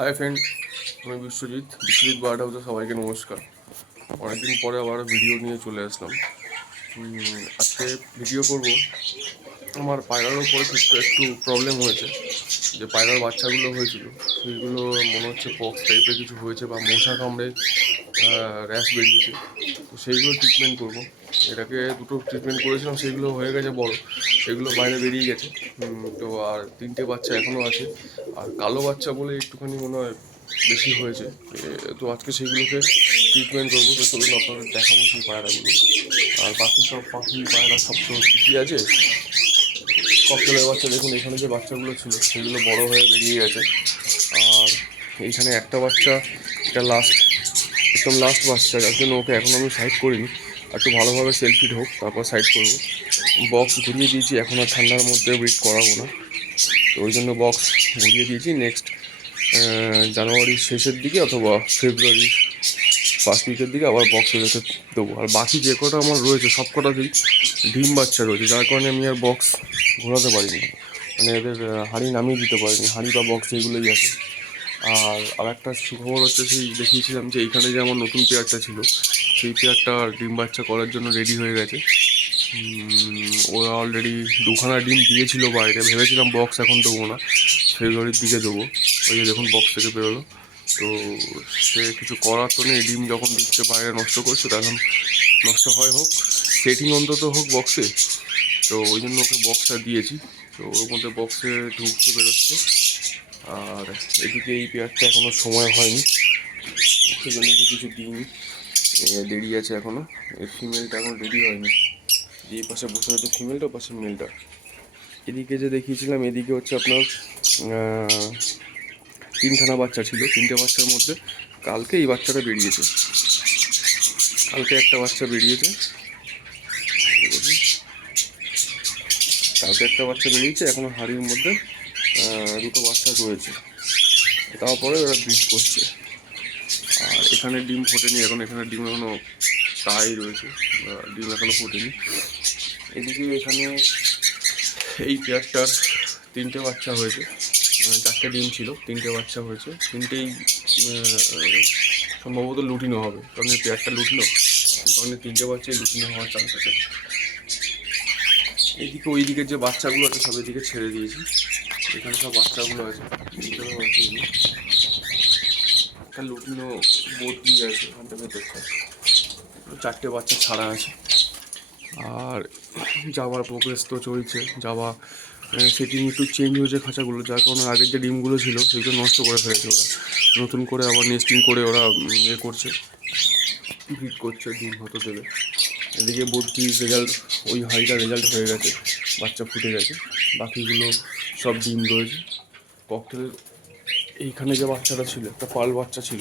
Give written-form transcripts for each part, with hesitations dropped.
Hi friend, আমি Biswajit bird হাউসে সবাইকে নমস্কার। অনেকদিন পরে আবার ভিডিও নিয়ে চলে আসলাম। আজকে ভিডিও করব। আমার পায়রার ওপরে ছোট্ট একটু প্রবলেম হয়েছে, যে পায়রার বাচ্চাগুলো হয়েছিল সেইগুলো মনে হচ্ছে পক্স টাইপের কিছু হয়েছে বা মশা কামড়ে র্যাশ বেরিয়েছে। তো সেইগুলো ট্রিটমেন্ট করব। এটাকে দুটো ট্রিটমেন্ট করেছিলাম, সেগুলো হয়ে গেছে বড়, সেগুলো বাইরে বেরিয়ে গেছে। তো আর 3টে বাচ্চা এখনও আছে, আর কালো বাচ্চা বলে একটুখানি মনে হয় বেশি হয়েছে। তো আজকে সেইগুলোকে ট্রিটমেন্ট করবো। তো চলুন আপনাদের দেখাবো সেই পায়রাগুলো। আর বাকি সব পাখি পায়রা সব তো ঠিকই আছে। ককটেলের বাচ্চা দেখুন, এখানে যে বাচ্চাগুলো ছিল সেগুলো বড় হয়ে বেরিয়ে গেছে। আর এইখানে একটা বাচ্চা, এটা একদম লাস্ট বাচ্চা, যার জন্য ওকে এখন আমি সাইড করিনি। একটু ভালোভাবে সেলফিট হোক, তারপর সাইড করবো। বক্স ঘুরিয়ে দিয়েছি, এখন আর ঠান্ডার মধ্যে ব্রিড করাবো না, তো ওই জন্য বক্স ঘুরিয়ে দিয়েছি। নেক্সট জানুয়ারির শেষের দিকে অথবা ফেব্রুয়ারির ফার্স্ট উইকের দিকে আবার বক্স রেখে দেবো। আর বাকি যে কটা আমার রয়েছে সব কটাতেই ডিম বাচ্চা রয়েছে, যার কারণে আমি আর বক্স ঘোরাতে পারিনি, মানে এদের হাঁড়ি নামিয়ে দিতে পারিনি, হাঁড়ি বা বক্স যেগুলোই আছে। আর একটা সুখবর হচ্ছে, সেই দেখিয়েছিলাম যে এইখানে যে আমার নতুন পেয়ারটা ছিল, সেই পেয়ারটা ডিম বাচ্চা করার জন্য রেডি হয়ে গেছে। ওরা অলরেডি 2খানা ডিম দিয়েছিল বাইরে। ভেবেছিলাম বক্স এখন দেবো না, ফেব্রুয়ারির দিকে দেবো। ওই যে দেখুন বক্স থেকে বেরোলো। তো সে কিছু করার তো নেই, ডিম যখন দিচ্ছে বাইরে নষ্ট করছে, তখন নষ্ট হয় হোক, সেটিং অন্তত হোক বক্সে। তো ওই জন্য ওকে বক্সটা দিয়েছি। তো ওর মধ্যে বক্সে ঢুকছে বেরোচ্ছে। আর এদিকে এই পেয়ারটা এখনও সময় হয়নি, সেই জন্য কিছু দিইনি, দেরি আছে এখনও। এই ফিমেলটা এখন রেডি হয়নি। এই পাশে বসে রয়েছে ফিমেলটা, পাশে মেলটা। এদিকে যে দেখিয়েছিলাম, এদিকে হচ্ছে আপনার 3খানা বাচ্চা ছিল। 3টে বাচ্চার মধ্যে কালকে এই বাচ্চাটা বেরিয়েছে, কালকে একটা বাচ্চা বেরিয়েছে, এখনো হাড়ির মধ্যে 2টো বাচ্চা রয়েছে। তারপরে ওরা ব্রিড করছে। আর এখানে ডিম ফোটেনি এখন, এখানে ডিম এখনো তাই রয়েছে, ডিম এখনো ফোটেনি। এদিকে এখানে এই পেয়ারটার 3টে বাচ্চা হয়েছে, 4টে ডিম ছিল, 3টে বাচ্চা হয়েছে। 3টেই সম্ভবত লুটিনো হবে, কারণ এই পেয়ারটা লুটিনো, সেই কারণে 3টে বাচ্চাই লুটিনো হওয়ার চান্স আছে। এইদিকে ওই দিকের যে বাচ্চাগুলো আছে সব এদিকে ছেড়ে দিয়েছি। এখানে সব বাচ্চাগুলো আছে, একটা লুটিনো বোট দিয়ে আছে ওখানটা ভেতরটা। 4টে বাচ্চা ছাড়া আছে। আর যাওয়ার প্রোগ্রেস তো চলছে, যাওয়া সেটিং একটু চেঞ্জ হয়েছে খাঁচাগুলো, যার কারণে আগের যে ডিমগুলো ছিল সেগুলো নষ্ট করে ফেলেছে ওরা। নতুন করে আবার নেস্টিং করে ওরা করছে, ব্রিড করছে, ডিম হতে দেবে। এদিকে বদ্রির রেজাল্ট, ওই হাইটা রেজাল্ট হয়ে গেছে, বাচ্চা ফুটে গেছে। বাকিগুলো সব ডিম রয়েছে। ককটেলের এইখানে যে বাচ্চাটা ছিল, একটা পাল বাচ্চা ছিল,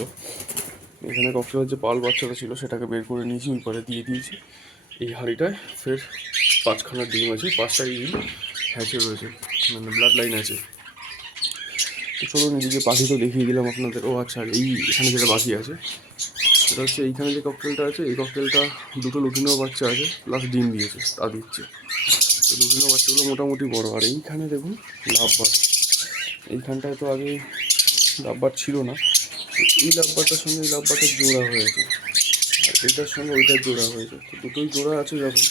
এখানে ককটেলের যে পাল বাচ্চাটা ছিল সেটাকে বের করে নিয়েছি, ওই পারে দিয়ে দিয়েছি। এই হাঁড়িটায় ফের 5খানা ডিম আছে, 5টাই ডিম হ্যাচে রয়েছে, মানে ব্লাড লাইন আছে। তো চলুন এদিকে পাখি তো দেখিয়ে দিলাম আপনাদের। ও আচ্ছা, এই এখানে যেটা বাকি আছে সেটা হচ্ছে এইখানে যে ককটেলটা আছে, এই ককটেলটা 2টো লুটিনো বাচ্চা আছে, প্লাস ডিম দিয়েছে, তা দিচ্ছে। তো লুটিনো বাচ্চাগুলো মোটামুটি বড়। আর এইখানে দেখুন লাভবার্ড, এইখানটায় তো আগে লাভবার্ড ছিল না, এই লাভবার্ডটার সঙ্গে এই লাভবার্ডের জোড়া হয়েছে, আর এটার সঙ্গে ওইটার জোড়া হয়েছে। তো দুটোই জোড়া আছে যখন,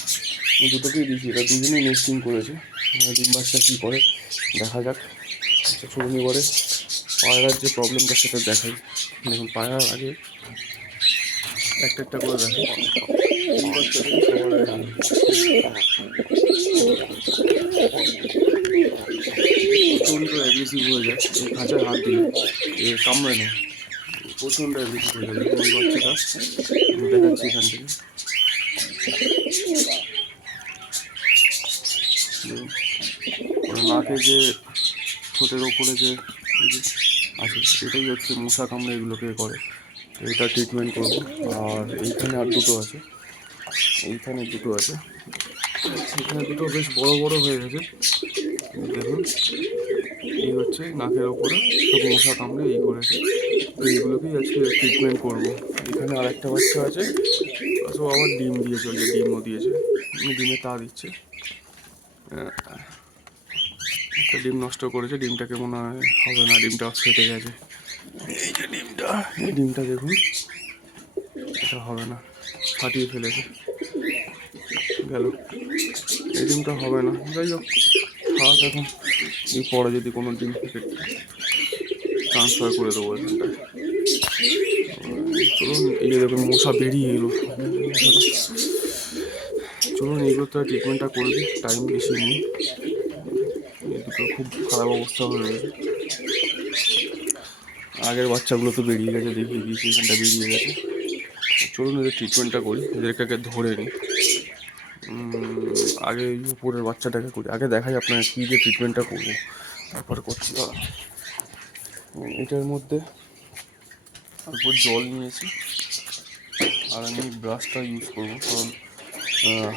আমি দুটোকেই দিয়েছি। এটা দুজনেই নেস্টিং করেছে, ডিম বাচ্চা কী করে দেখা যাক। আচ্ছা চলুন এবারে পায়রার যে প্রবলেমটা সেটা দেখাই। দেখুন পায়রার আগে একটা একটা করে দেখেন, ডিম বাচ্চা থেকে সবার আগে প্রচণ্ড অ্যাগ্রেসিভ হয়ে যায়, এই খাঁচায় হাত দিলে এ কামড়ে নেয়, প্রচণ্ড অ্যাগ্রেসিভ হয়ে যায়। দেখুন ওই বাচ্চাটা আমি দেখাচ্ছি এখান থেকে। নাকে যে ঠোঁটের ওপরে যে আছে, এটাই হচ্ছে মশা কামড়ে এগুলোকে করে, এটা ট্রিটমেন্ট করবো। আর এইখানে আর দুটো আছে, এইখানে দুটো আছে, এখানে দুটো বেশ বড় বড় হয়ে গেছে। দেখুন এই হচ্ছে নাকের ওপরে সব মশা কামড়ে এই করেছে, তো এইগুলোকেই আজকে ট্রিটমেন্ট করবো। এখানে আর একটা বাচ্চা আছে, ও আবার ডিম দিয়েছে, ডিমও দিয়েছে, ডিমে তা দিচ্ছে। একটা ডিম নষ্ট করেছে, ডিমটাকে মনে হয় হবে না, ডিমটা ফেটে গেছে। এই যে এই ডিমটা দেখুন, এটা হবে না, ফাটিয়ে ফেলেছে, গেল। এই ডিমটা হবে না, যাই হোক থাক এখন। এই পরে যদি কোনো ডিম থেকে ট্রান্সফার করে দেবো এখানটায়। চলুন, এই যে দেখুন মশা বেরিয়ে এলো। চলুন এইগুলো তো ট্রিটমেন্টটা করে দিই, টাইম বেশি নেই। এই দুটো খুব খারাপ অবস্থা হয়ে গেছে। আগের বাচ্চাগুলো তো বেরিয়ে গেছে, দেখিয়ে দিয়েছি, এখানটা বেরিয়ে গেছে। চলুন এদের ট্রিটমেন্টটা করি, এদেরকে আগে ধরে নিই। আগে উপরের বাচ্চাটাকে করি, আগে দেখাই আপনার কী যে ট্রিটমেন্টটা করবো, তারপর করছি। এটার মধ্যে অল্প জল নিয়েছি, আর আমি ব্রাশটা ইউজ করবো, কারণ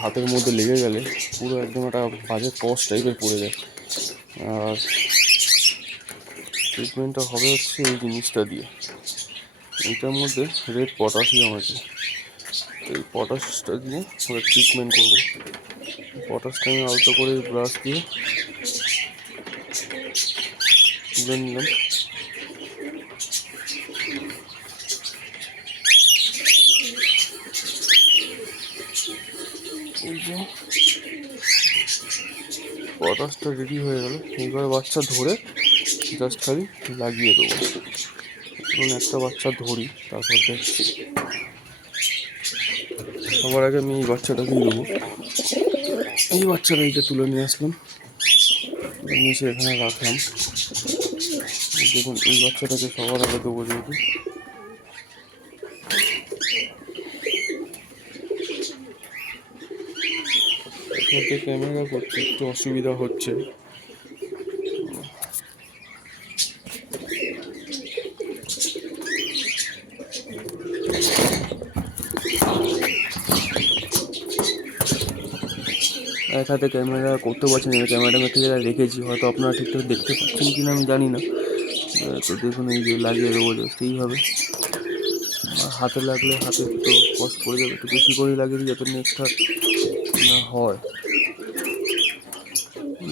হাতের মধ্যে লেগে গেলে পুরো একদম একটা বাজে কস টাইপের পড়ে যায়। আর ট্রিটমেন্টটা হবে হচ্ছে এই জিনিসটা দিয়ে, এইটার মধ্যে রেড পটাশিয়াম আছে, এই পটাশটা দিয়ে ওরা ট্রিটমেন্ট করবো। পটাশটা আমি আলতো করে ব্রাশ দিয়ে তুলে নিলাম। এই যে পটাশটা রেডি হয়ে গেল, এইবার বাচ্চা ধরে জাস্ট খালি লাগিয়ে দেবো। ধরুন একটা বাচ্চা ধরি, তারপর দেখছি। সবার আগে আমি এই বাচ্চাটাকেই দেবো। এই বাচ্চাটা এইটা তুলে নিয়ে আসলাম, নিয়ে এসে এখানে রাখলাম। দেখুন এই বাচ্চাটাকে সবার আগে দেবো, যেহেতু এটাতে ক্যামেরা করতে একটু অসুবিধা হচ্ছে। এক হাতে ক্যামেরা করতে পারছি না, ক্যামেরাটা আমি একটা জায়গায় রেখেছি, হয়তো আপনারা ঠিকঠাক দেখতে পাচ্ছেন কি না আমি জানি না। তো দেখুন এই যে লাগিয়ে দেবো জাস্ট এইভাবে। হাতে লাগলে হাতে তো কষ্ট পড়ে যাবে, একটু বেশি করেই লাগিয়ে দিই যাতে নেক্সটটা না হয়।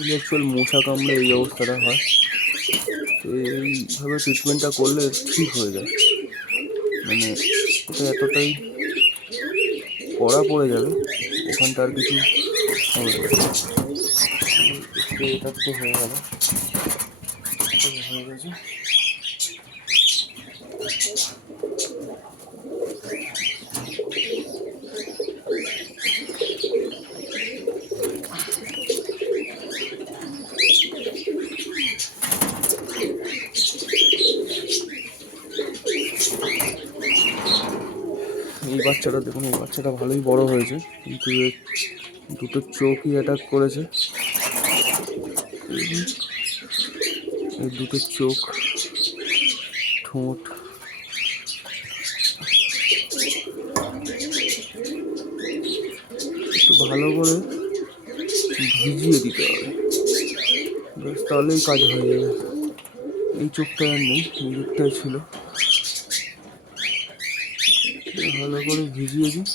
অ্যাকচুয়াল মশা কামড়ে এই অবস্থাটা হয়, তো এইভাবে ট্রিটমেন্টটা করলে ঠিক হয়ে যায়। মানে এটা এতটাই কড়া পড়ে যাবে, ওখানটা আর কিছু হবে না। এটা তো হয়ে গেল, হয়ে গেছে। এই বাচ্চাটা দেখুন, এই বাচ্চাটা ভালোই বড় হয়েছে, কিন্তু দুটো চোখই অ্যাটাক করেছে। এই দুটো চোখ, ঠোঁট, একটু ভালো করে ভিজিয়ে দিতে হবে, ব্যাস তাহলেই কাজ হয়ে যাবে। এই চোখটা আর নেই, এই দিকটাই ছিল, ভালো করে ভিজিয়ে দিই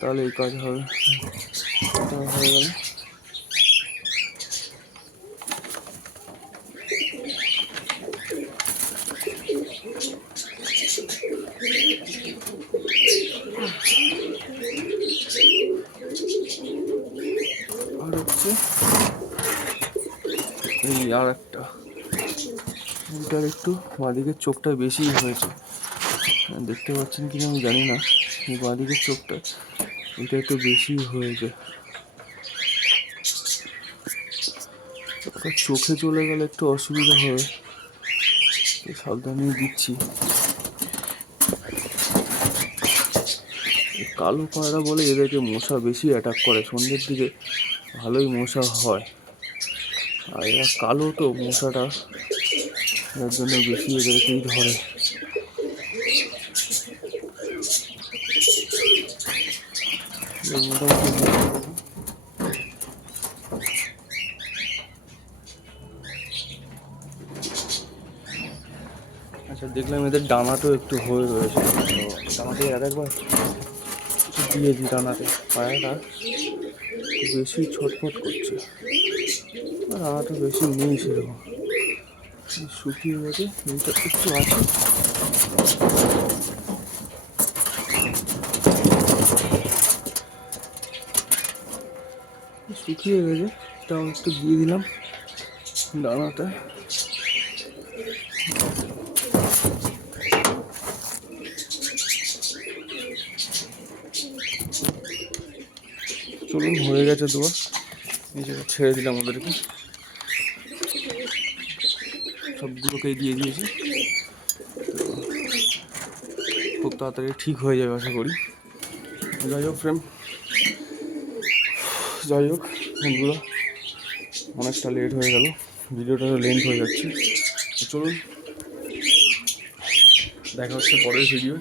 তাহলে এই কাজ হবে। এটা হয়ে গেল। আর হচ্ছে এই আর একটা, এটার একটু বাঁদিকের চোখটা বেশি হয়েছে, দেখতে পাচ্ছেন কিনা আমি জানি না। এই বাঁদিকের চোখটা এটা একটু বেশি হয়েছে, চোখে চলে গেলে একটু অসুবিধা হবে, সাবধানে দিচ্ছি। কালো পায়রা বলে এদেরকে মশা বেশি অ্যাটাক করে, সন্ধ্যের দিকে ভালোই মশা হয়, আর এরা কালো তো মশাটা, যার জন্য বেশি এদেরকেই ধরে। আচ্ছা, দেখলাম এদের ডানাটাও একটু হয়ে রয়েছে, তো ডানাতে আর একবার দিয়েছি, ডানাতে পায়রাটা বেশি ছটফট করছে। আর আটা বেশি নেই সেরকম, শুকিয়ে গেছে। এইটা একটু আছে, শুকিয়ে গেছে। এটাও একটু দিয়ে দিলাম দানাটা। চলুন, হয়ে গেছে দোয়া, এই জায়গায় ছেড়ে দিলাম ওদেরকে, সবগুলোকেই দিয়ে দিয়েছি। খুব তাড়াতাড়ি ঠিক হয়ে যাবে আশা করি। যাই হোক ফ্রেন্ড, যাই হোক বন্ধুরা, অনেকটা লেট হয়ে গেল, ভিডিওটা লেন্থ হয়ে যাচ্ছে। তো চলুন, দেখা হচ্ছে পরের ভিডিও।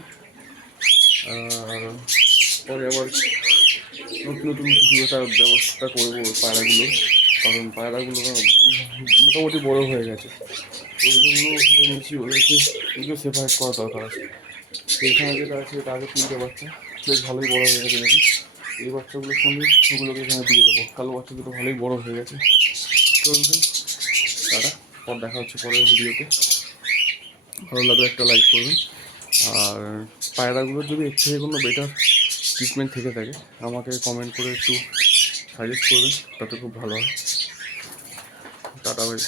আর পরে আবার নতুন নতুন কিছু একটা ব্যবস্থা করবো পায়রাগুলো, কারণ পায়রাগুলো মোটামুটি বড় হয়ে গেছে। ওই জন্য ভেবে নিয়েছি ওদেরকে একটু সেপারেট করা দরকার আছে। সেইখানে যেটা আছে এটা আগে 3টে বাচ্চা, বেশ ভালোই বড় হয়ে গেছে দেখি। এই বাচ্চাগুলোর সঙ্গে ওগুলোকে এখানে দিয়ে দেবো। কালো বাচ্চাগুলো ভালোই বড় হয়ে গেছে। চলুন তারা, পর দেখা হচ্ছে পরের ভিডিওতে। ভালো লাগলে একটা লাইক করবেন। আর পায়রাগুলোর যদি এর থেকে কোনো বেটার ট্রিটমেন্ট থেকে থাকে আমাকে কমেন্ট করে একটু সাজেস্ট করবেন, তাতে খুব ভালো হয়। টাটা ভাই।